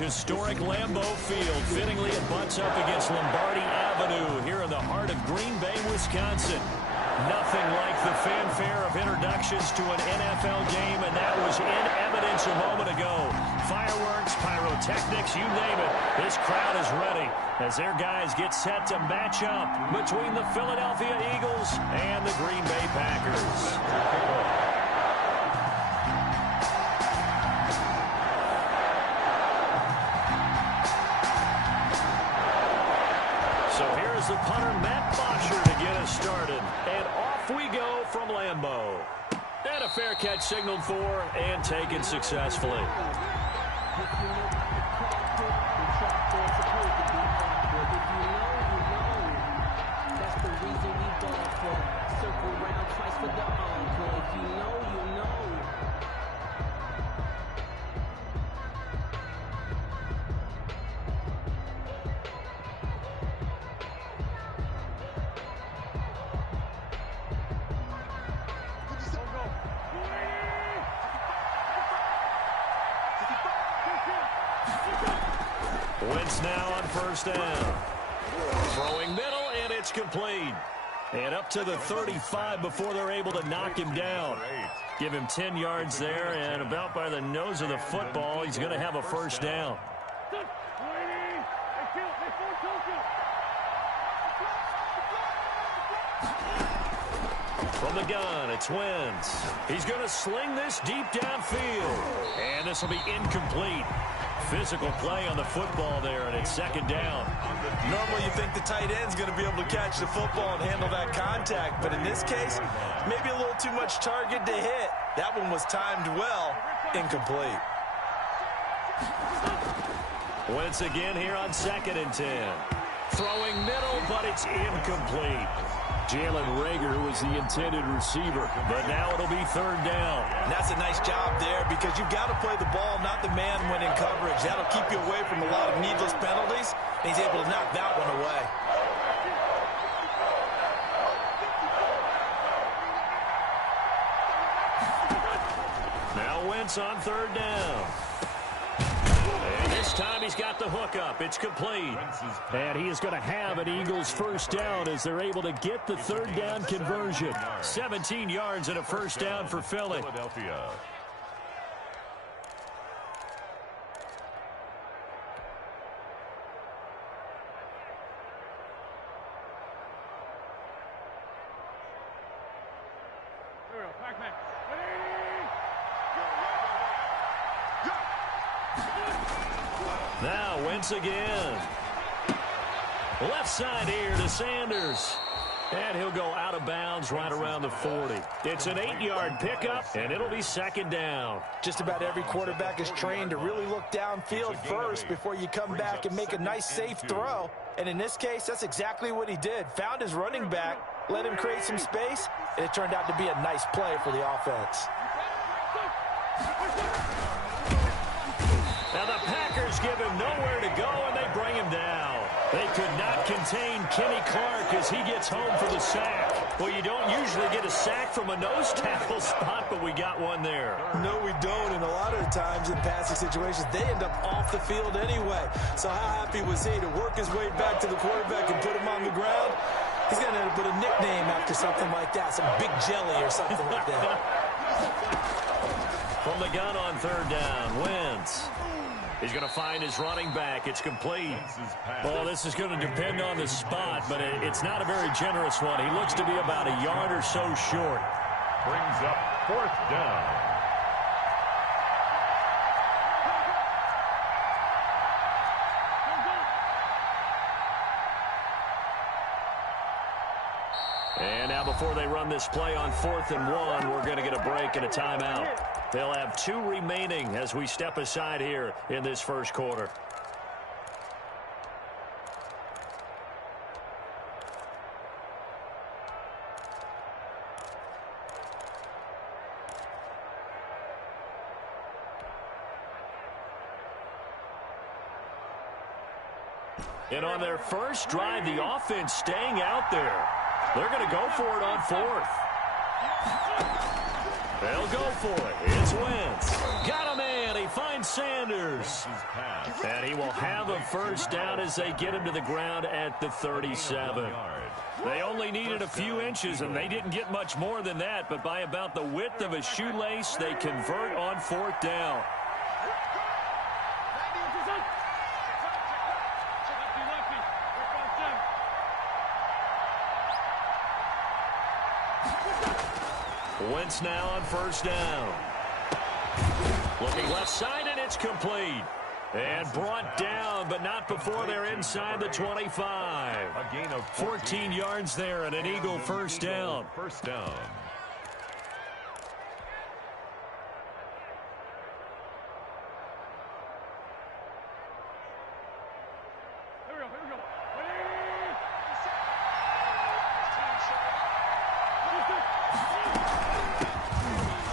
Historic Lambeau Field. Fittingly, it butts up against Lombardi Avenue here in the heart of Green Bay, Wisconsin. Nothing like the fanfare of introductions to an NFL game, and that was in evidence a moment ago. Fireworks, pyrotechnics, you name it. This crowd is ready as their guys get set to match up between the Philadelphia Eagles and the Green Bay Packers. The punter, Matt Bosher, to get us started. And off we go from Lambeau. And a fair catch signaled for and taken successfully. That's the reason we ball for. Circle round twice for the encore. If you know, you know. Wentz now on first down. Throwing middle, and it's complete. And up to the 35 before they're able to knock him down. Give him 10 yards there, and about by the nose of the football, he's going to have a first down. From the gun, it's Wentz. He's going to sling this deep downfield. And this will be incomplete. Physical play on the football there, and it's second down. Normally you think the tight end's going to be able to catch the football and handle that contact, but in this case, maybe a little too much target to hit. That one was timed well, incomplete. Wentz again here on 2nd and 10. Throwing middle, but it's incomplete. Jalen Reagor was the intended receiver, but now it'll be 3rd down. And that's a nice job there because you've got to play the ball, not the man when in coverage. That'll keep you away from a lot of needless penalties, and he's able to knock that one away. Now Wentz on 3rd down. And this time he's got the hook up. It's complete. And he is going to have an Eagles first down as they're able to get the 3rd down conversion. 17 yards and a first down for Philly. Now Wentz again. Left side here to Sanders. And he'll go out of bounds right around the 40. It's an 8-yard pickup, and it'll be 2nd down. Just about every quarterback is trained to really look downfield first before you come back and make a nice, safe throw. And in this case, that's exactly what he did. Found his running back, let him create some space, and it turned out to be a nice play for the offense. Now the Packers give him nowhere to go, and they bring him down. They could not contain Kenny Clark as he gets home for the sack. Well, you don't usually get a sack from a nose tackle spot, but we got one there. No, we don't, and a lot of the times in passing situations, they end up off the field anyway. So how happy was he to work his way back to the quarterback and put him on the ground? He's going to put a nickname after something like that, some Big Jelly or something like that. From the gun on 3rd down, Wentz. He's going to find his running back. It's complete. Well, this is going to depend on the spot, but it's not a very generous one. He looks to be about a yard or so short. Brings up 4th down. And now before they run this play on 4th and 1, we're going to get a break and a timeout. They'll have 2 remaining as we step aside here in this first quarter. And on their first drive, the offense staying out there. They're going to go for it on fourth. They'll go for it. It's Wentz. Got a man. He finds Sanders. And he will have a first down as they get him to the ground at the 37. They only needed a few inches, and they didn't get much more than that. But by about the width of a shoelace, they convert on fourth down. Wentz now on first down. Looking left side, and it's complete. And brought down, but not before they're inside the 25. A gain of 14 yards there and an Eagle first down. First down.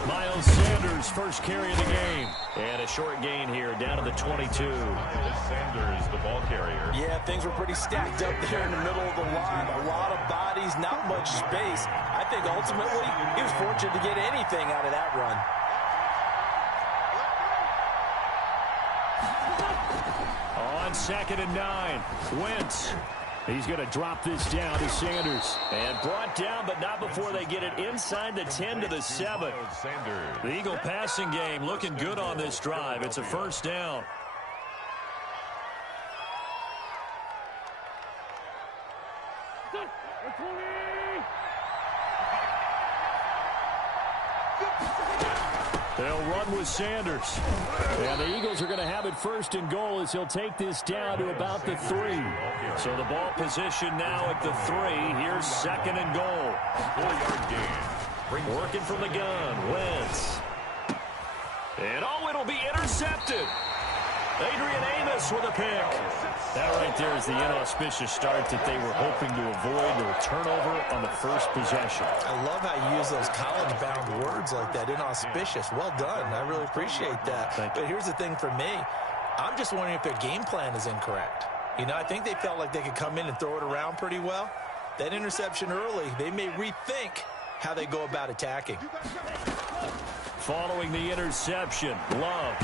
Miles Sanders first carry of the game. And a short gain here down to the 22. Sanders, the ball carrier. Yeah, things were pretty stacked up there in the middle of the line. A lot of bodies, not much space. I think ultimately he was fortunate to get anything out of that run. On 2nd and 9, Wentz. He's going to drop this down to Sanders. And brought down, but not before they get it inside the 10 to the 7. The Eagle passing game looking good on this drive. It's a first down. They'll run with Sanders. And the Eagles are going to have it first and goal as he'll take this down to about the 3. So the ball position now at the 3. Here's 2nd and goal. 4-yard gain. Working from the gun. Wentz. And it'll be intercepted. Adrian Amos with a pick. That right there is the inauspicious start that they were hoping to avoid. The turnover on the first possession. I love how you use those college-bound words like that, inauspicious. Well done. I really appreciate that. But here's the thing for me. I'm just wondering if their game plan is incorrect. You know, I think they felt like they could come in and throw it around pretty well. That interception early, they may rethink how they go about attacking. Following the interception, Love.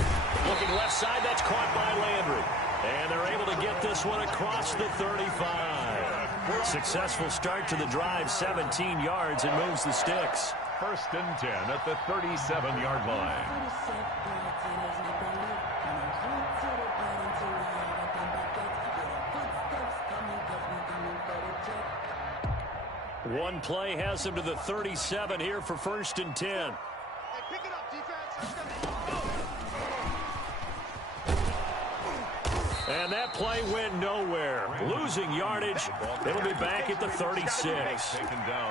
Looking left side, that's caught by Landry. And they're able to get this one across the 35. Successful start to the drive, 17 yards, and moves the sticks. 1st and 10 at the 37-yard line. One play has him to the 37 here for 1st and 10. And that play went nowhere. Losing yardage. It'll be back at the 36.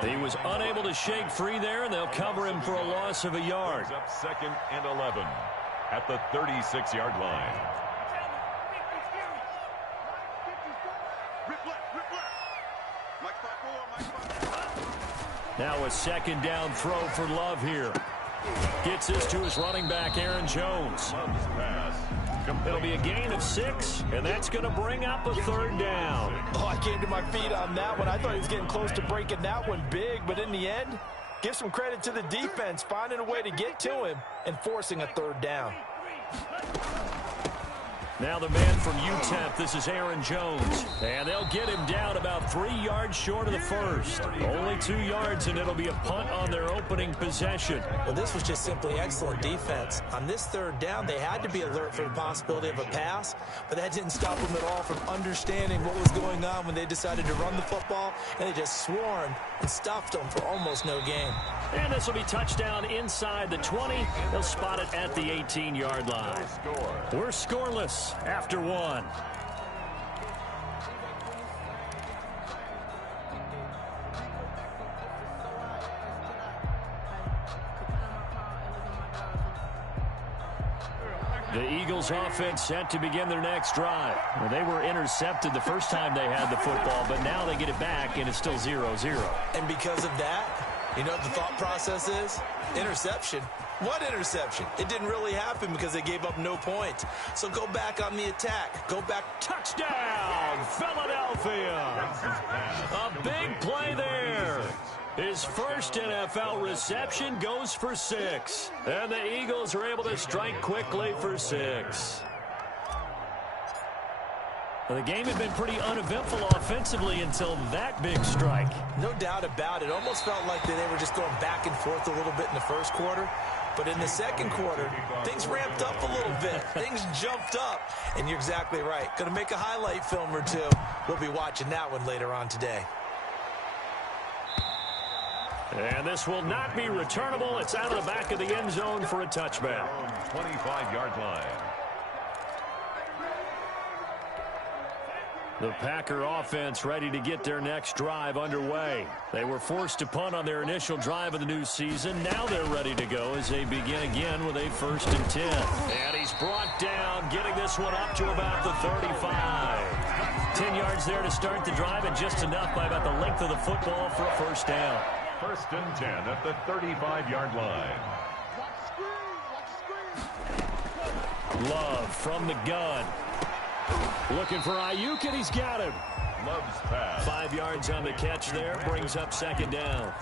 He was unable to shake free there, and they'll cover him for a loss of a yard. Up 2nd and 11 at the 36-yard line. Now a 2nd down throw for Love here. Gets this to his running back, Aaron Jones. Love's pass. It'll be a gain of 6, and that's going to bring up a 3rd down. Oh, I came to my feet on that one. I thought he was getting close to breaking that one big, but in the end, give some credit to the defense, finding a way to get to him and forcing a 3rd down. Now the man from UTEP, this is Aaron Jones. And they'll get him down about 3 yards short of the first. Only 2 yards, and it'll be a punt on their opening possession. Well, this was just simply excellent defense. On this 3rd down, they had to be alert for the possibility of a pass, but that didn't stop them at all from understanding what was going on when they decided to run the football, and they just swarmed and stuffed them for almost no gain. And this will be touchdown inside the 20. They'll spot it at the 18-yard line. We're scoreless after 1. The Eagles offense set to begin their next drive. Well, they were intercepted the first time they had the football, but now they get it back, and it's still 0-0. And because of that, You know what the thought process is? Interception. What interception? It didn't really happen because they gave up no points. So go back on the attack. Go back. Touchdown, Philadelphia. A big play there. His first NFL reception goes for 6. And the Eagles are able to strike quickly for 6. Well, the game had been pretty uneventful offensively until that big strike. No doubt about it. Almost felt like they were just going back and forth a little bit in the first quarter. But in the second quarter, things ramped up a little bit. Things jumped up. And you're exactly right. Going to make a highlight film or two. We'll be watching that one later on today. And this will not be returnable. It's out of the back of the end zone for a touchback. 25-yard line. The Packer offense ready to get their next drive underway. They were forced to punt on their initial drive of the new season. Now they're ready to go as they begin again with a 1st and 10. And he's brought down, getting this one up to about the 35. 10 yards there to start the drive, and just enough by about the length of the football for a 1st down. 1st and 10 at the 35-yard line. Love from the gun. Looking for Ayuk, and he's got him. Love's pass. 5 yards on the catch there, brings up 2nd down.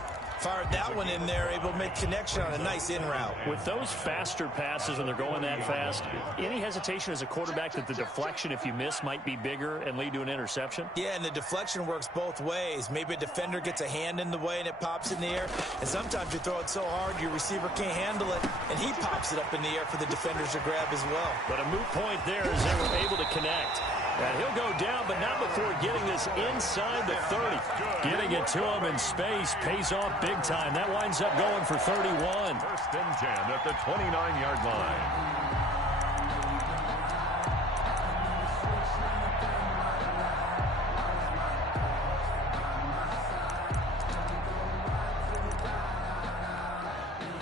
Fired that one in there, able to make connection on a nice in route. With those faster passes and they're going that fast, any hesitation as a quarterback that the deflection, if you miss, might be bigger and lead to an interception? Yeah, and the deflection works both ways. Maybe a defender gets a hand in the way and it pops in the air. And sometimes you throw it so hard your receiver can't handle it, and he pops it up in the air for the defenders to grab as well. But a moot point there as they were able to connect. And he'll go down, but not before getting this inside the 30. Getting it to him in space pays off big time. That winds up going for 31. 1st and 10 at the 29-yard line.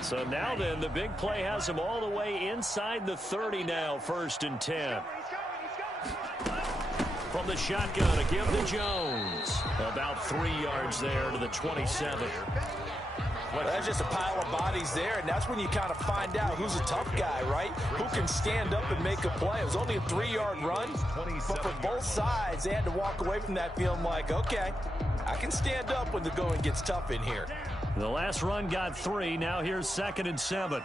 So now then, the big play has him all the way inside the 30 now, 1st and 10. From the shotgun, a give to Jones. About 3 yards there to the 27. Well, that's just a pile of bodies there, and that's when you kind of find out who's a tough guy, right? Who can stand up and make a play. It was only a 3-yard run, but for both sides, they had to walk away from that feeling like, okay, I can stand up when the going gets tough in here. The last run got 3. Now here's 2nd and 7.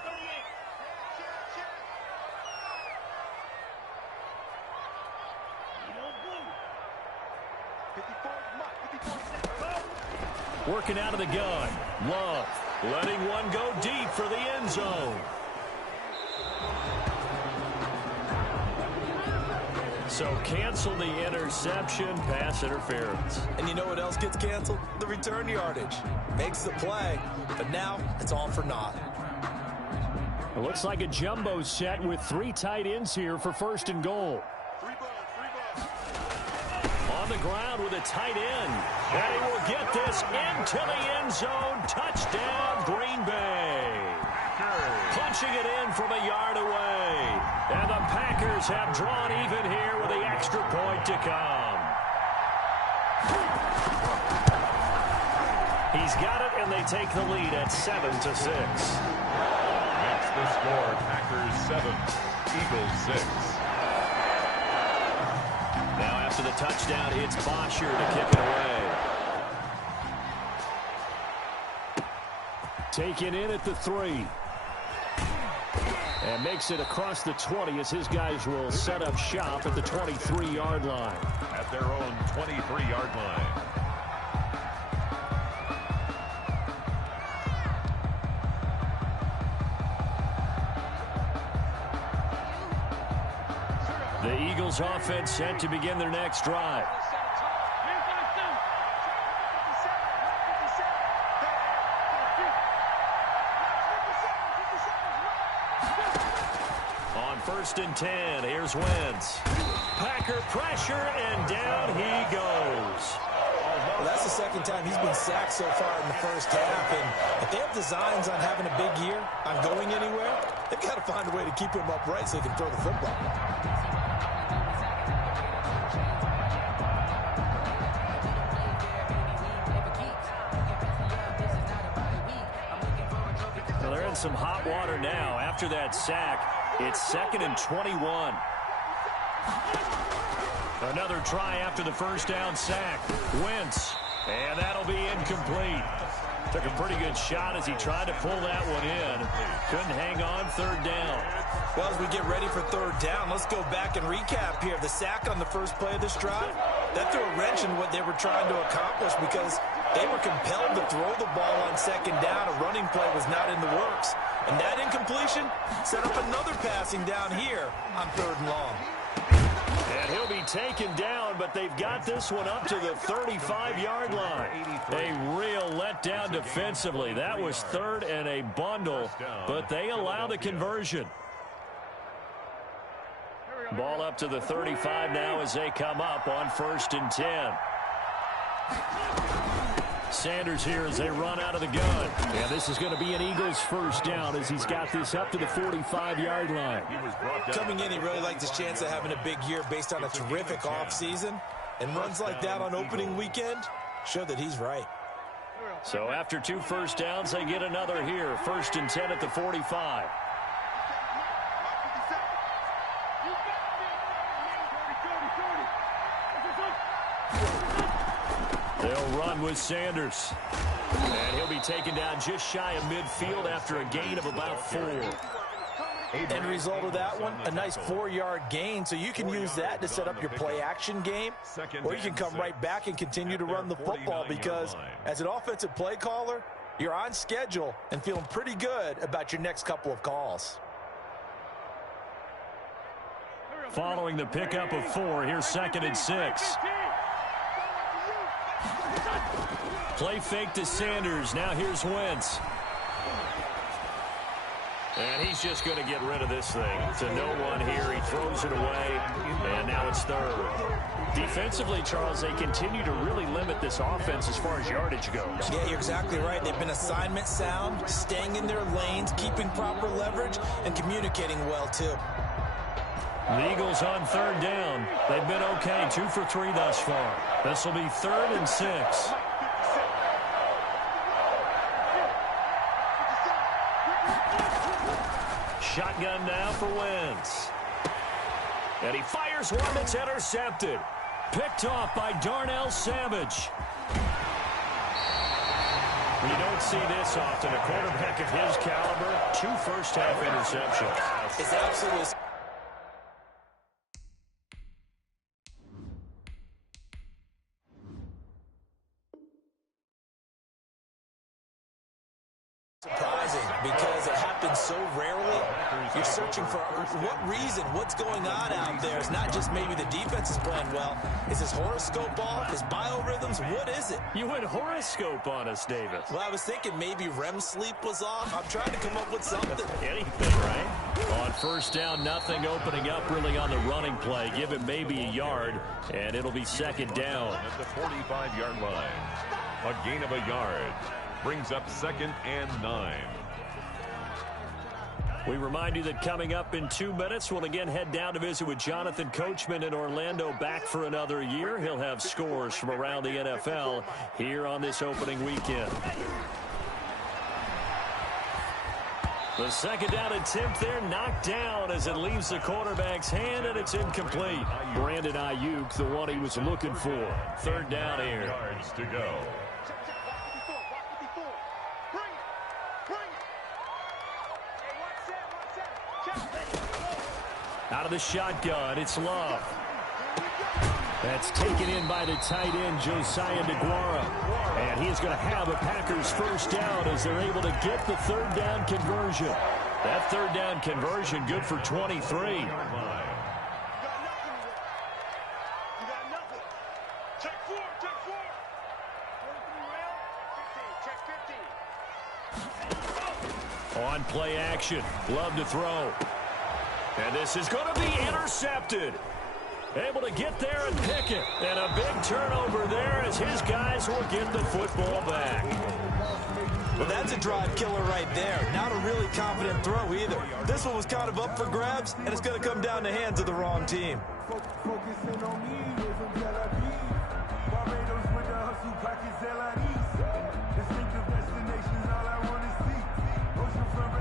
Working out of the gun. Love letting one go deep for the end zone. So cancel the interception, pass interference. And you know what else gets canceled? The return yardage. Makes the play, but now it's all for naught. It looks like a jumbo set with 3 tight ends here for 1st and goal. On the ground with a tight end. And he will get this into the end zone. Touchdown, Green Bay. Punching it in from a yard away. And the Packers have drawn even here with the extra point to come. He's got it, and they take the lead at 7-6. That's the score. Packers 7, Eagles 6. Now after the touchdown, it's Bosher to kick it away. Taken in at the 3. And makes it across the 20 as his guys will set up shop at the 23-yard line. At their own 23-yard line. The Eagles offense set to begin their next drive. On 1st and 10, here's Wentz. Packer pressure, and down he goes. Well, that's the second time he's been sacked so far in the first half. And if they have designs on having a big year, on going anywhere, they've got to find a way to keep him upright so he can throw the football. in some hot water now. After that sack, it's 2nd and 21. Another try after the first down sack. Wentz, and that'll be incomplete. Took a pretty good shot as he tried to pull that one in. Couldn't hang on 3rd down. Well, as we get ready for 3rd down, let's go back and recap here. The sack on the first play of this drive, that threw a wrench in what they were trying to accomplish because they were compelled to throw the ball on 2nd down. A running play was not in the works. And that incompletion set up another passing down here on 3rd and long. And he'll be taken down, but they've got this one up to the 35-yard line. A real letdown defensively. That was 3rd and a bundle, but they allow the conversion. Ball up to the 35 now as they come up on 1st and 10. Sanders here as they run out of the gun. And this is going to be an Eagles first down as he's got this up to the 45-yard line. Coming in, he really liked his chance of having a big year based on a terrific offseason. And runs like that on opening weekend show that he's right. So after 2 first downs, they get another here. 1st and 10 at the 45. They'll run with Sanders. And he'll be taken down just shy of midfield after a gain of about 4. End result of that one, a nice 4-yard gain, so you can use that to set up your play-action game, or you can come right back and continue to run the football because as an offensive play caller, you're on schedule and feeling pretty good about your next couple of calls. Following the pickup of 4, here's 2nd and 6. Play fake to Sanders. Now here's Wentz. And he's just going to get rid of this thing. To no one here. He throws it away. And now it's 3rd. Defensively, Charles, they continue to really limit this offense as far as yardage goes. Yeah, you're exactly right. They've been assignment sound, staying in their lanes, keeping proper leverage, and communicating well, too. The Eagles on 3rd down. They've been okay. 2 for 3 thus far. This will be 3rd and 6. Shotgun now for Wentz. And he fires one that's intercepted. Picked off by Darnell Savage. You don't see this often. A quarterback of his caliber, 2 first-half interceptions. It's absolutely surprising because it happens so rarely. You're searching for what reason, what's going on out there. It's not just maybe the defense is playing well. Is his horoscope off? His biorhythms? What is it? You went horoscope on us, David. Well, I was thinking maybe REM sleep was off. I'm trying to come up with something. Anything, right? On 1st down, nothing opening up really on the running play. Give him maybe a yard, and it'll be 2nd down. At the 45-yard line. A gain of a yard. Brings up 2nd and 9. We remind you that coming up in 2 minutes, we'll again head down to visit with Jonathan Coachman in Orlando, back for another year. He'll have scores from around the NFL here on this opening weekend. The 2nd down attempt there knocked down as it leaves the quarterback's hand, and it's incomplete. Brandon Ayuk, the one he was looking for. 3rd down here. Yards to go. Out of the shotgun, it's Love. That's taken in by the tight end, Josiah DeGuara. And he is going to have a Packers first down as they're able to get the 3rd down conversion. That 3rd down conversion good for 23. On play action, Love to throw. And this is going to be intercepted. Able to get there and pick it. And a big turnover there as his guys will get the football back. Well, that's a drive killer right there. Not a really confident throw either. This one was kind of up for grabs, and it's going to come down the hands of the wrong team. Focusing on me, we're from Tel Aviv. Barbados with the hustle, pockets LIDs. Distinctive destinations, all I want to see. Ocean front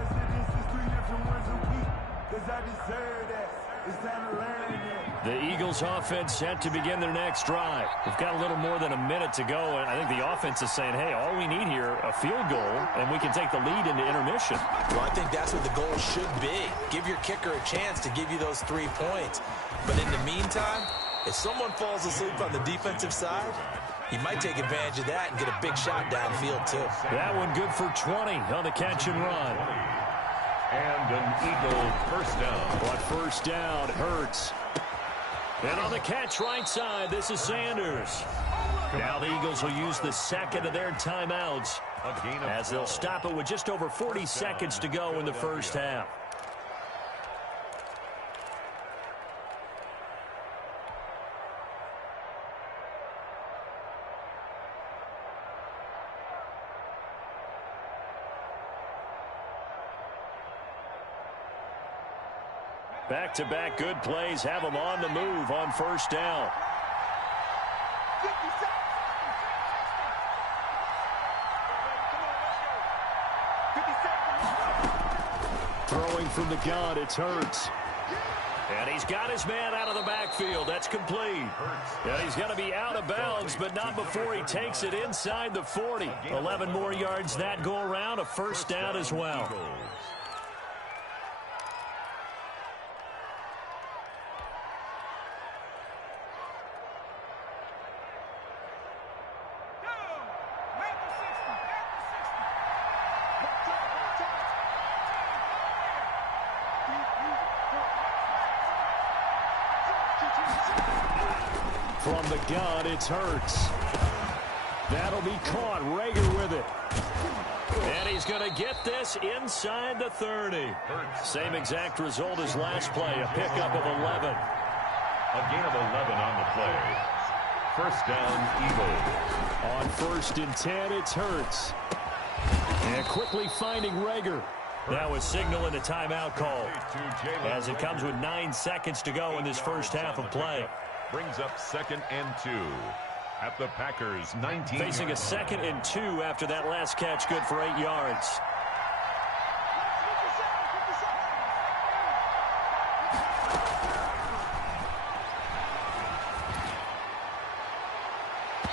Eagles offense set to begin their next drive. We've got a little more than a minute to go, and I think the offense is saying, hey, all we need here, a field goal, and we can take the lead into intermission. Well, I think that's what the goal should be. Give your kicker a chance to give you those 3 points. But in the meantime, if someone falls asleep on the defensive side, he might take advantage of that and get a big shot downfield, too. That one good for 20 on the catch and run. And an Eagle first down. But first down hurts. And on the catch right side, this is Sanders. Now the Eagles will use the second of their timeouts as they'll stop it with just over 40 seconds to go in the first half. Back-to-back good plays have them on the move on first down. Throwing from the gun, it's Hurts. And he's got his man out of the backfield. That's complete. And he's going to be out of bounds, but not before he takes it inside the 40. 11 more yards that go around, a first down as well. From the gun, it's Hurts. That'll be caught. Rager with it. And he's going to get this inside the 30. Same exact result as last play, a pickup of 11. A gain of 11 on the play. First down, Eagles. On 1st and 10, it's Hurts. And quickly finding Rager. That was signaling a timeout call as it comes with 9 seconds to go in this first half of play. Brings up 2nd and 2 at the Packers' 19. Facing a 2nd and 2 after that last catch, good for 8 yards.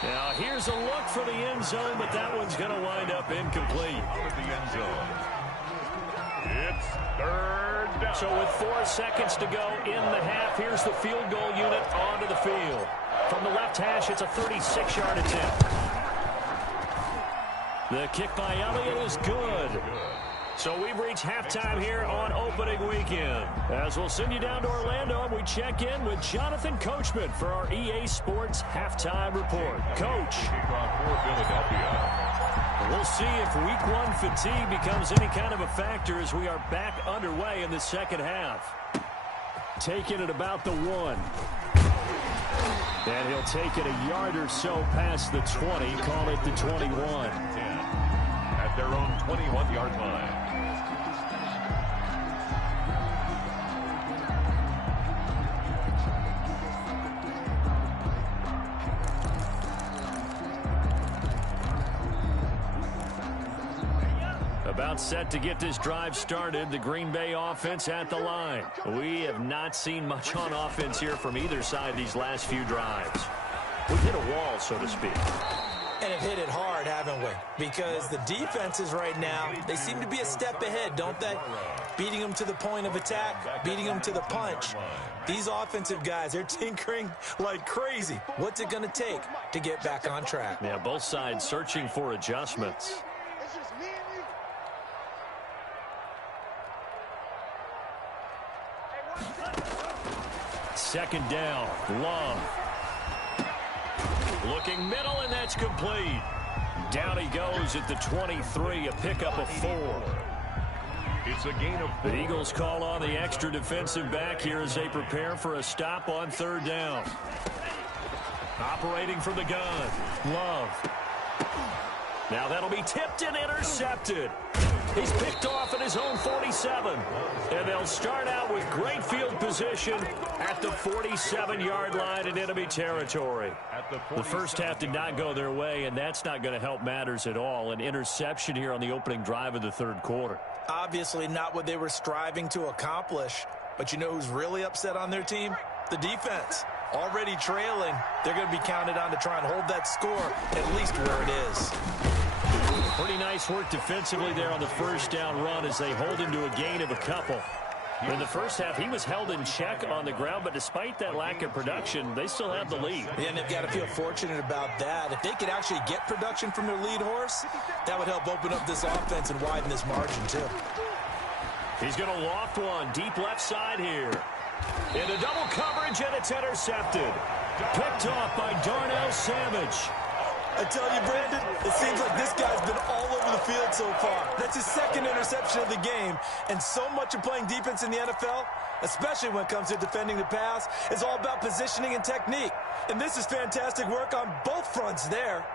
Now here's a look for the end zone, but that one's going to wind up incomplete. Out of the end zone. It's 3rd down. So with 4 seconds to go in the half, here's the field goal unit onto the field. From the left hash, it's a 36-yard attempt. The kick by Elliott is good. So we've reached halftime here on opening weekend. As we'll send you down to Orlando, and we check in with Jonathan Coachman for our EA Sports Halftime Report. Coach. Kickoff for Philadelphia. We'll see if week 1 fatigue becomes any kind of a factor as we are back underway in the second half. Taking it about the 1. And he'll take it a yard or so past the 20, call it the 21. 10 at their own 21-yard line. About set to get this drive started, the Green Bay offense at the line. We have not seen much on offense here from either side these last few drives. We've hit a wall, so to speak. And have hit it hard, haven't we? Because the defenses right now, they seem to be a step ahead, don't they? Beating them to the point of attack, beating them to the punch. These offensive guys, they're tinkering like crazy. What's it going to take to get back on track? Yeah, both sides searching for adjustments. Second down, Love. Looking middle, and that's complete. Down he goes at the 23, a pickup of 4. It's a gain of 4. The Eagles call on the extra defensive back here as they prepare for a stop on 3rd down. Operating from the gun, Love. Now that'll be tipped and intercepted. He's picked off at his own 47. And they'll start out with great field position at the 47-yard line in enemy territory. The first half did not go their way, and that's not going to help matters at all. An interception here on the opening drive of the 3rd quarter. Obviously not what they were striving to accomplish. But you know who's really upset on their team? The defense. already trailing. They're going to be counted on to try and hold that score at least where it is. Pretty nice work defensively there on the first down run as they hold him to a gain of a couple. In the first half, he was held in check on the ground, but despite that lack of production, they still have the lead. Yeah, and they've got to feel fortunate about that. If they could actually get production from their lead horse, that would help open up this offense and widen this margin, too. He's going to loft one deep left side here. Into double coverage, and it's intercepted. Picked off by Darnell Savage. I tell you, Brandon, it seems like this guy's been all over the field so far. That's his second interception of the game. And so much of playing defense in the NFL, especially when it comes to defending the pass, is all about positioning and technique. And this is fantastic work on both fronts there.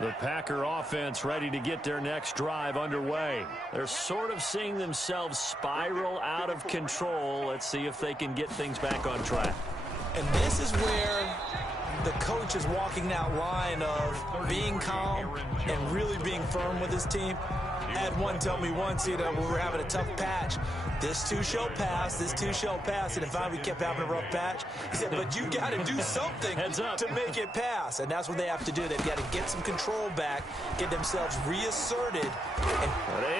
The Packer offense ready to get their next drive underway. They're sort of seeing themselves spiral out of control. Let's see if they can get things back on track. And this is where the coach is walking that line of being calm and really being firm with his team. I had one tell me once, when we were having a tough patch, this too shall pass, this too shall pass. And if we kept having a rough patch, he said, but you got to do something to make it pass. And that's what they have to do. They've got to get some control back, get themselves reasserted.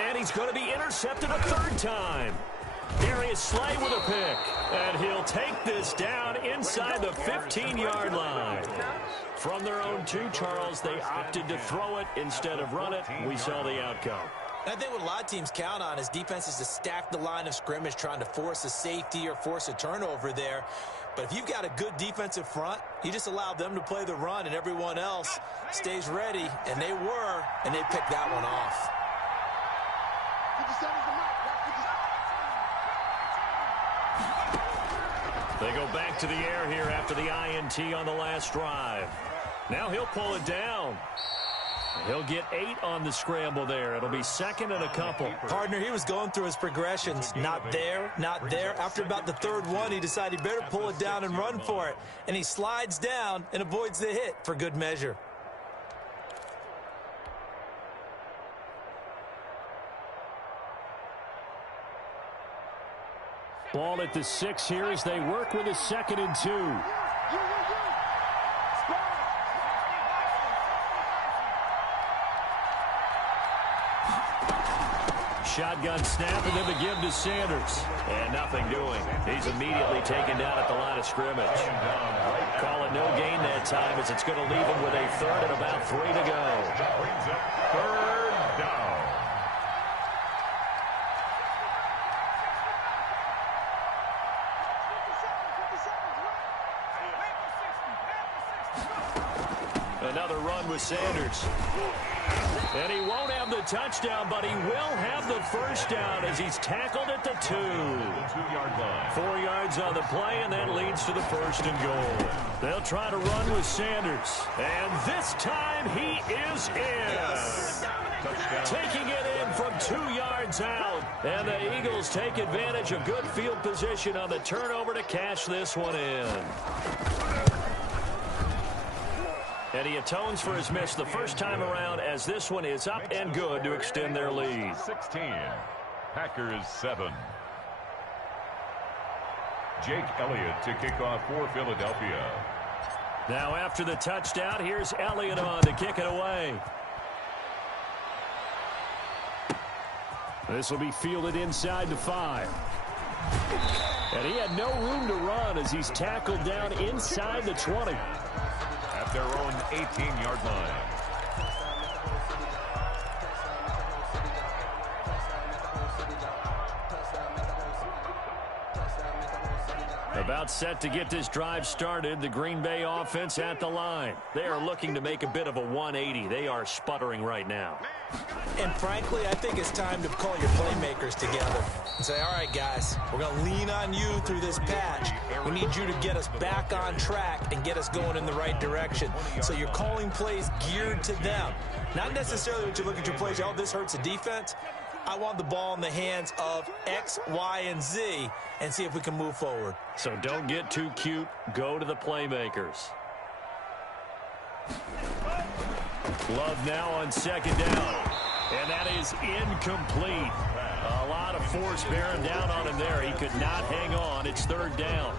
And he's going to be intercepted a third time. Darius Slay with a pick. And he'll take this down inside the 15-yard line. From their own 2, Charles, they opted to throw it instead of run it. We saw the outcome. I think what a lot of teams count on is defenses to stack the line of scrimmage, trying to force a safety or force a turnover there. But if you've got a good defensive front, you just allow them to play the run and everyone else stays ready. And they were, and they picked that one off. They go back to the air here after the INT on the last drive. Now he'll pull it down. He'll get 8 on the scramble there. It'll be second and a couple. Partner, he was going through his progressions. Not there, not there. After about the third one, he decided he better pull it down and run for it. And he slides down and avoids the hit for good measure. Ball at the 6 here as they work with a 2nd and 2. Shotgun snap and then the give to Sanders. And nothing doing. He's immediately taken down at the line of scrimmage. Call it no gain that time as it's going to leave him with a third and about 3 to go. Third down. Another run with Sanders. And he won't have the touchdown, but he will have the first down as he's tackled at the 2. 2-yard line. 4 yards on the play, and that leads to the 1st and goal. They'll try to run with Sanders. And this time he is in. Yes. Taking it in from 2 yards out. And the Eagles take advantage of good field position on the turnover to cash this one in. And he atones for his miss the first time around as this one is up and good to extend their lead. 16. Packers 7. Jake Elliott to kick off for Philadelphia. Now after the touchdown, here's Elliott on to kick it away. This will be fielded inside the 5. And he had no room to run as he's tackled down inside the 20. At their own 18-yard line. About set to get this drive started, the Green Bay offense at the line. They are looking to make a bit of a 180. They are sputtering right now. And frankly, I think it's time to call your playmakers together and say, all right, guys, we're going to lean on you through this patch. We need you to get us back on track and get us going in the right direction. So you're calling plays geared to them. Not necessarily when you look at your plays, oh, this hurts the defense. I want the ball in the hands of X, Y, and Z and see if we can move forward. So don't get too cute. Go to the playmakers. Love now on second down. And that is incomplete. A lot of force bearing down on him there. He could not hang on. It's third down.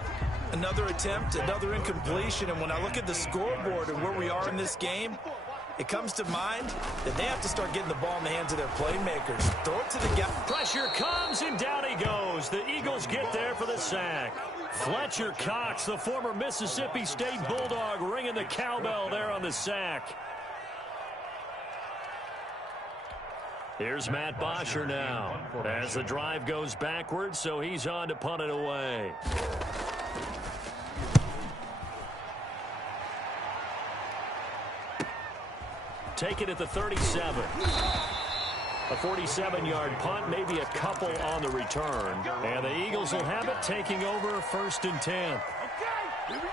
Another attempt, another incompletion. And when I look at the scoreboard and where we are in this game, it comes to mind that they have to start getting the ball in the hands of their playmakers. Throw it to the guy. Pressure comes, and down he goes. The Eagles get there for the sack. Fletcher Cox, the former Mississippi State Bulldog, ringing the cowbell there on the sack. Here's Matt Bosher now as the drive goes backwards, so he's on to punt it away. Take it at the 37. A 47-yard punt, maybe a couple on the return. And the Eagles will have it, taking over first and 10. Okay, here we go.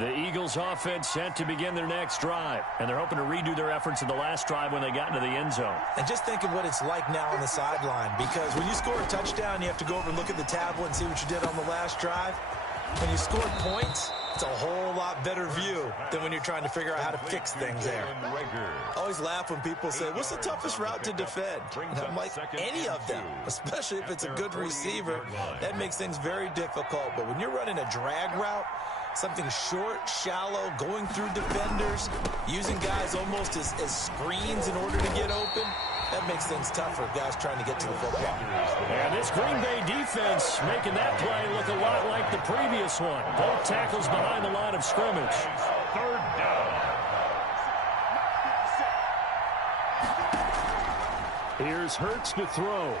The Eagles offense set to begin their next drive. And they're hoping to redo their efforts in the last drive when they got into the end zone. And just think of what it's like now on the sideline, because when you score a touchdown, you have to go over and look at the tablet and see what you did on the last drive. When you score points, it's a whole lot better view than when you're trying to figure out how to fix things there. I always laugh when people say, what's the toughest route to defend? And I'm like, any of them, especially if it's a good receiver. That makes things very difficult. But when you're running a drag route, something short, shallow, going through defenders, using guys almost as screens in order to get open, that makes things tougher, guys trying to get to the football. And this Green Bay defense making that play look a lot like the previous one. Both tackles behind the line of scrimmage. Third down. Here's Hurts to throw.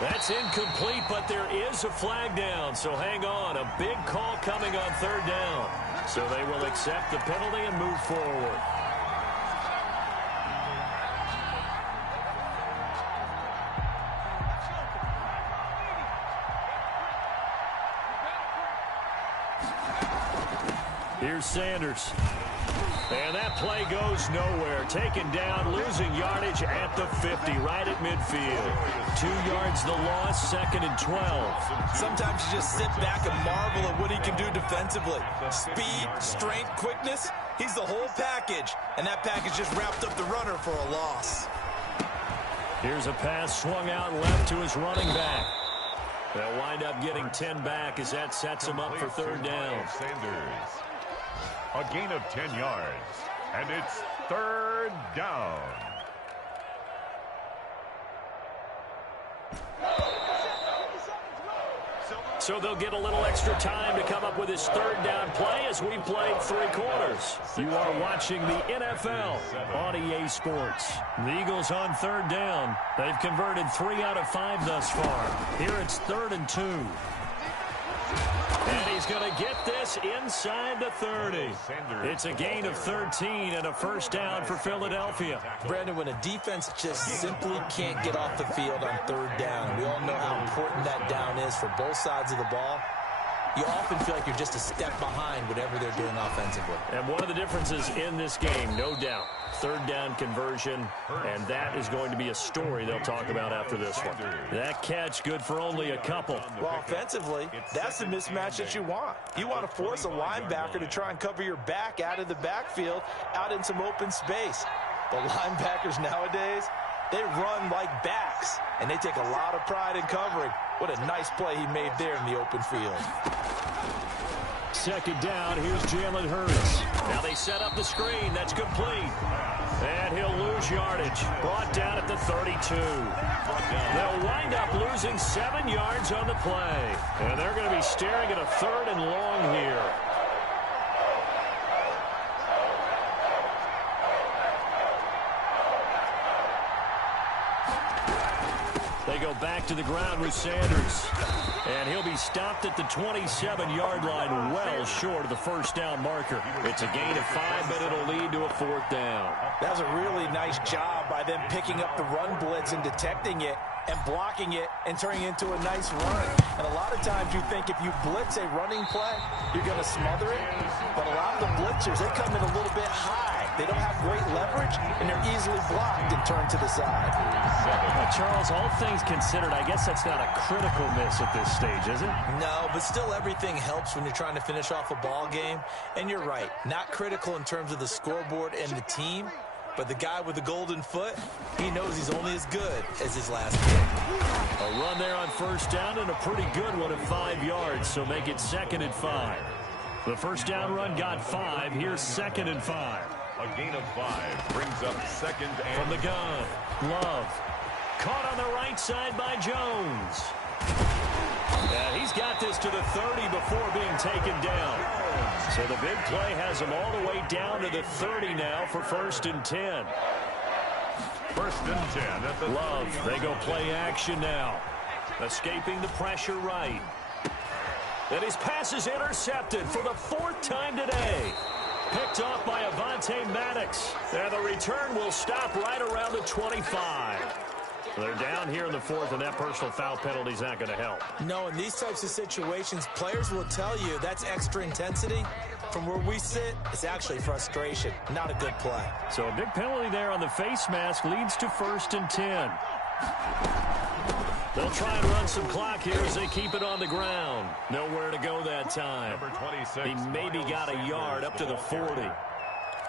That's incomplete, but there is a flag down, so hang on. A big call coming on third down. So they will accept the penalty and move forward. Here's Sanders. And that play goes nowhere. Taken down, losing yardage at the 50, right at midfield. 2 yards the loss, second and 12. Sometimes you just sit back and marvel at what he can do defensively. Speed, strength, quickness, he's the whole package. And that package just wrapped up the runner for a loss. Here's a pass swung out left to his running back. They'll wind up getting 10 back as that sets him up for third down. Sanders. A gain of 10 yards, and it's third down. So they'll get a little extra time to come up with his third down play as we played 3 quarters. You are watching the NFL on EA Sports. The Eagles on third down. They've converted 3 out of 5 thus far. Here it's 3rd and 2. And he's going to get this inside the 30. It's a gain of 13 and a first down for Philadelphia. Brandon, when a defense just simply can't get off the field on third down, we all know how important that down is for both sides of the ball. You often feel like you're just a step behind whatever they're doing offensively. And one of the differences in this game, no doubt, third down conversion, and that is going to be a story they'll talk about after this one. That catch good for only a couple. Well, offensively, that's the mismatch that you want. You want to force a linebacker to try and cover your back out of the backfield, out in some open space. The linebackers nowadays, they run like backs, and they take a lot of pride in covering. What a nice play he made there in the open field. Second down, here's Jalen Hurts. Now they set up the screen. That's complete. And he'll lose yardage. Brought down at the 32. They'll wind up losing 7 yards on the play. And they're going to be staring at a 3rd and long here. They go back to the ground with Sanders. And he'll be stopped at the 27-yard line, well short of the first down marker. It's a gain of 5, but it'll lead to a 4th down. That was a really nice job by them picking up the run blitz and detecting it. and blocking it and turning it into a nice run. And a lot of times you think if you blitz a running play, you're going to smother it. But a lot of the blitzers, they come in a little bit high. They don't have great leverage, and they're easily blocked and turned to the side. Well, Charles, all things considered, I guess that's not a critical miss at this stage, is it? No, but still everything helps when you're trying to finish off a ball game. And you're right, not critical in terms of the scoreboard and the team, but the guy with the golden foot, he knows he's only as good as his last kick. A run there on first down and a pretty good one at 5 yards, so make it 2nd and 5. The first down run got 5. Here's 2nd and 5. A gain of 5 brings up 2nd and... From the gun, Love. Caught on the right side by Jones. And he's got this to the 30 before being taken down. So the big play has him all the way down to the 30 now for 1st and 10. 1st and 10 at the Love, they go play action now. Escaping the pressure right. And his pass is intercepted for the 4th time today. Picked off by Avonte Maddox. And the return will stop right around the 25. They're down here in the 4th, and that personal foul penalty is not going to help. No, in these types of situations, players will tell you that's extra intensity. From where we sit, it's actually frustration, not a good play. So a big penalty there on the face mask leads to 1st and 10. They'll try and run some clock here as they keep it on the ground. Nowhere to go that time. Number 26. He maybe got a yard up to the 40.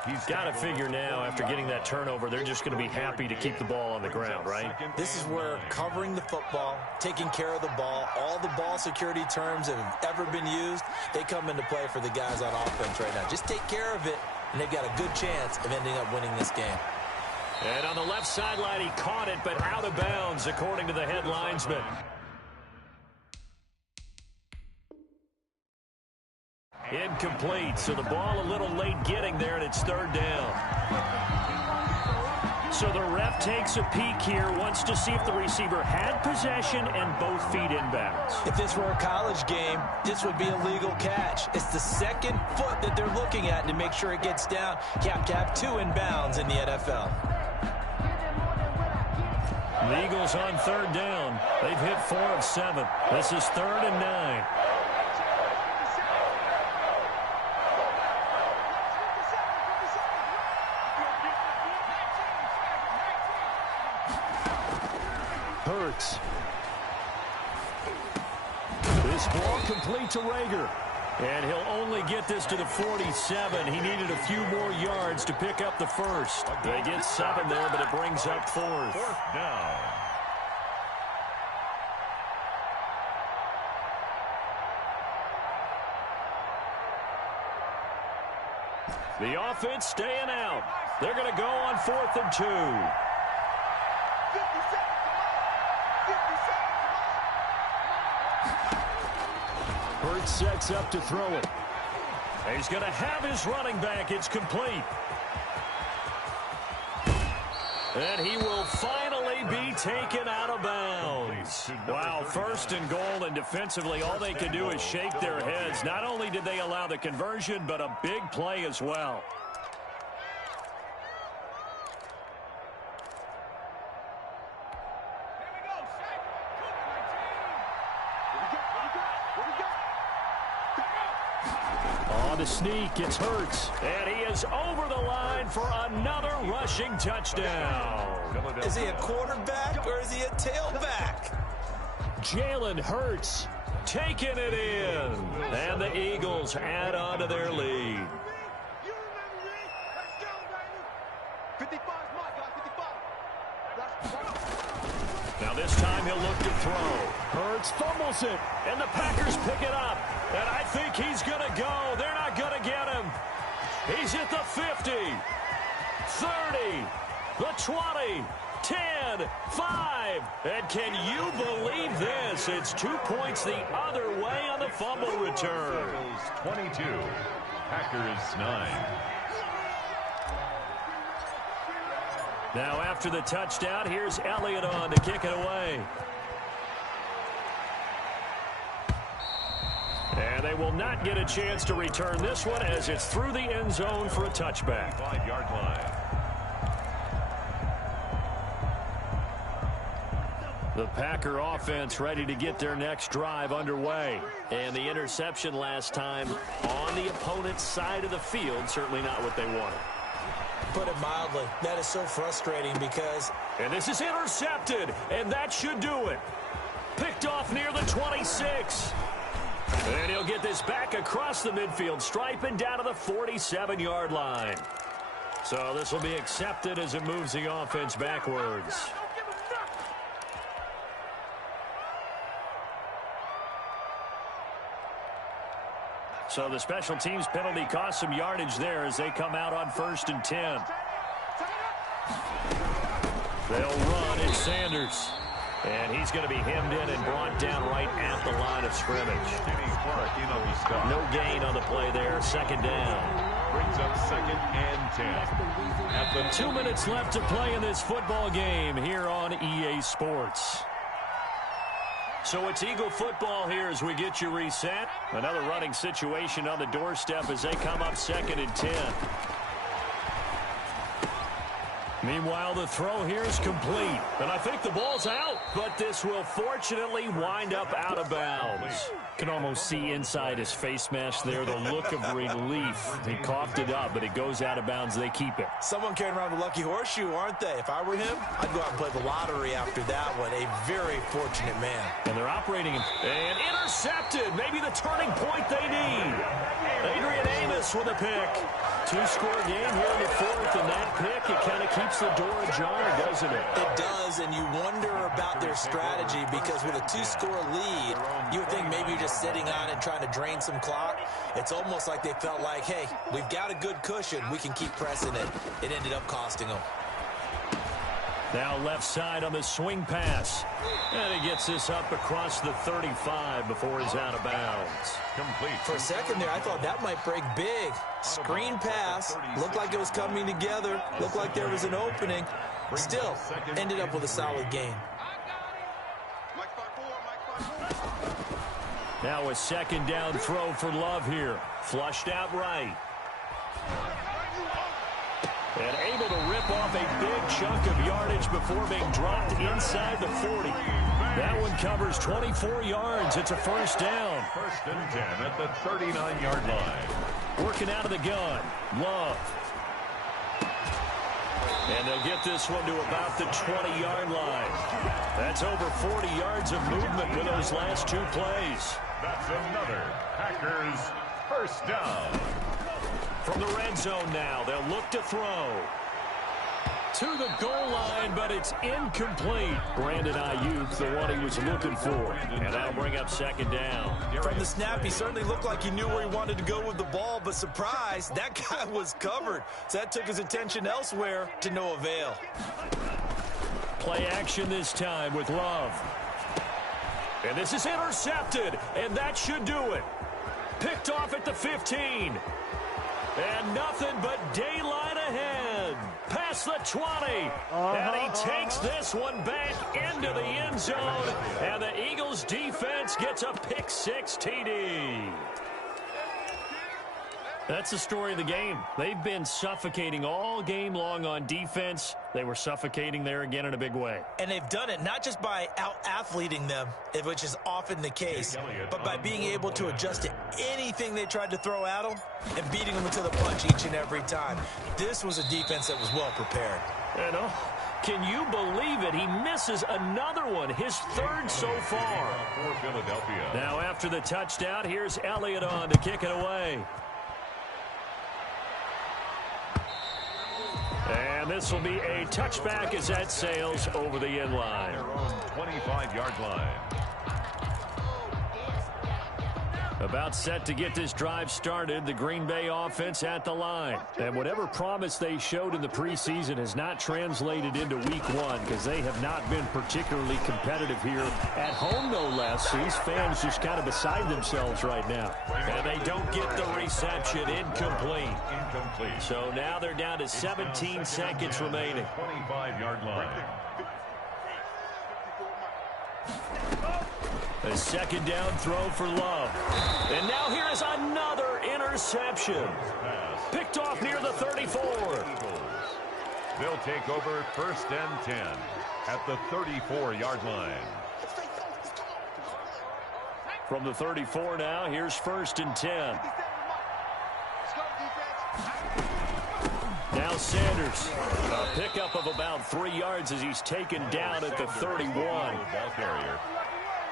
He's got to figure now, after getting that turnover, they're just going to be happy to keep the ball on the ground, right? This is where covering the football, taking care of the ball, all the ball security terms that have ever been used, they come into play for the guys on offense right now. Just take care of it, and they've got a good chance of ending up winning this game. And on the left sideline, he caught it, but out of bounds, according to the head linesman. Incomplete, so the ball a little late getting there, and it's 3rd down. So the ref takes a peek here, wants to see if the receiver had possession and both feet inbounds. If this were a college game, this would be a legal catch. It's the 2nd foot that they're looking at to make sure it gets down. You have to have 2 inbounds in the NFL. The Eagles on 3rd down. They've hit 4 of 7. This is 3rd and 9. Hurts. This ball complete to Rager. And he'll only get this to the 47. He needed a few more yards to pick up the 1st. They get 7 there, but it brings up 4th. 4th down. The offense staying out. They're going to go on 4th and 2. Hurts sets up to throw it. He's going to have his running back. It's complete. And he will finally be taken out of bounds. Wow, 1st and goal, and defensively all they can do is shake their heads. Not only did they allow the conversion, but a big play as well. On the sneak, it's Hurts. And he is over the line for another rushing touchdown. Is he a quarterback or is he a tailback? Jalen Hurts taking it in. And the Eagles add on to their lead. Now this time he'll look to throw. Hurts fumbles it, and the Packers pick it up. And I think he's going to go. They're not going to get him. He's at the 50, 30, the 20, 10, 5. And can you believe this? It's 2 points the other way on the fumble return. 22, Packers 9. Now after the touchdown, here's Elliott on to kick it away. And they will not get a chance to return this one as it's through the end zone for a touchback. 5-yard line. The Packer offense ready to get their next drive underway. And the interception last time on the opponent's side of the field, certainly not what they wanted. Put it mildly, that is so frustrating because... And this is intercepted, and that should do it. Picked off near the 26. And he'll get this back across the midfield stripe and down to the 47-yard line. So this will be accepted as it moves the offense backwards. So the special teams penalty cost some yardage there as they come out on 1st and 10. They'll run. It's Sanders. And he's going to be hemmed in and brought down right at the line of scrimmage. No gain on the play there. 2nd down. Brings up 2nd and 10. At the 2 minutes left to play in this football game here on EA Sports. So it's Eagle football here as we get you reset. Another running situation on the doorstep as they come up 2nd and 10. Meanwhile, the throw here is complete. And I think the ball's out. But this will fortunately wind up out of bounds. Can almost see inside his face mask there the look of relief. He coughed it up, but it goes out of bounds. They keep it. Someone carrying around the lucky horseshoe, aren't they? If I were him, I'd go out and play the lottery after that one. A very fortunate man. And they're operating and intercepted. Maybe the turning point they need. Adrian Amos with a pick. 2-score game here in the 4th, and that pick, it kind of keeps the door ajar, doesn't it? It does, and you wonder about their strategy because with a 2-score lead, you would think maybe you're just sitting on it trying to drain some clock. It's almost like they felt like, hey, we've got a good cushion. We can keep pressing it. It ended up costing them. Now left side on the swing pass. And he gets this up across the 35 before he's out of bounds. Complete. For a second there, I thought that might break big. Screen pass. Looked like it was coming together. Looked like there was an opening. Still, ended up with a solid game. Now a 2nd down throw for Love here. Flushed out right. And able to rip off a big chunk of yardage before being dropped inside the 40. That one covers 24 yards. It's a 1st down. 1st and 10 at the 39-yard line. Working out of the gun. Love. And they'll get this one to about the 20-yard line. That's over 40 yards of movement with those last 2 plays. That's another Packers 1st down. From the red zone now, they'll look to throw. To the goal line, but it's incomplete. Brandon Ayuk, the one he was looking for. And that'll bring up 2nd down. From the snap, he certainly looked like he knew where he wanted to go with the ball, but surprise, that guy was covered. So that took his attention elsewhere to no avail. Play action this time with Love. And this is intercepted, and that should do it. Picked off at the 15. And nothing but daylight ahead. Past the 20. And he takes this one back into the end zone. And the Eagles defense gets a pick 6 TD. That's the story of the game. They've been suffocating all game long on defense. They were suffocating there again in a big way. And they've done it not just by out-athleting them, which is often the case, but by being able to adjust to anything they tried to throw at them and beating them into the punch each and every time. This was a defense that was well prepared. And can you believe it? He misses another one, his 3rd so far. For Philadelphia. Now after the touchdown, here's Elliott on to kick it away. And this will be a touchback as that sails over the end line. Their own 25-yard line. About set to get this drive started, the Green Bay offense at the line. And whatever promise they showed in the preseason has not translated into week 1 because they have not been particularly competitive here at home, no less. These fans just kind of beside themselves right now. And they don't get the reception. Incomplete. So now they're down to 17 seconds remaining. 25-yard line. A 2nd down throw for Love. And now here is another interception. Picked off near the 34. They'll take over 1st and 10. at the 34-yard line. From the 34 now, here's 1st and 10. Now Sanders, a pickup of about 3 yards as he's taken down at the 31. Ball carrier.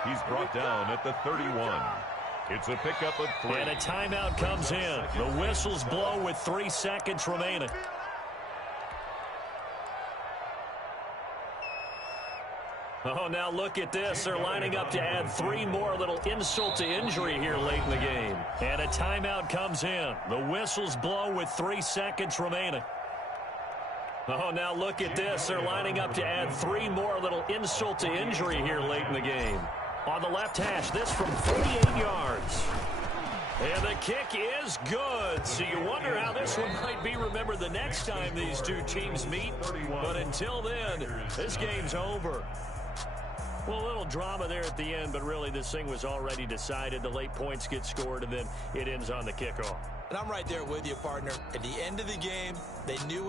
He's brought down at the 31. It's a pickup of 3. And a timeout comes in. The whistles blow with 3 seconds remaining. Oh, now look at this. They're lining up to add 3 more, a little insult to injury here late in the game. And a timeout comes in. The whistles blow with 3 seconds remaining. Oh, now look at this. They're lining up to add 3 more, a little insult to injury here late in the game. On the left hash, this from 48 yards. And the kick is good. So you wonder how this one might be remembered the next time these two teams meet. But until then, this game's over. Well, a little drama there at the end, but really this thing was already decided. The late points get scored, and then it ends on the kickoff. And I'm right there with you, partner. At the end of the game, they knew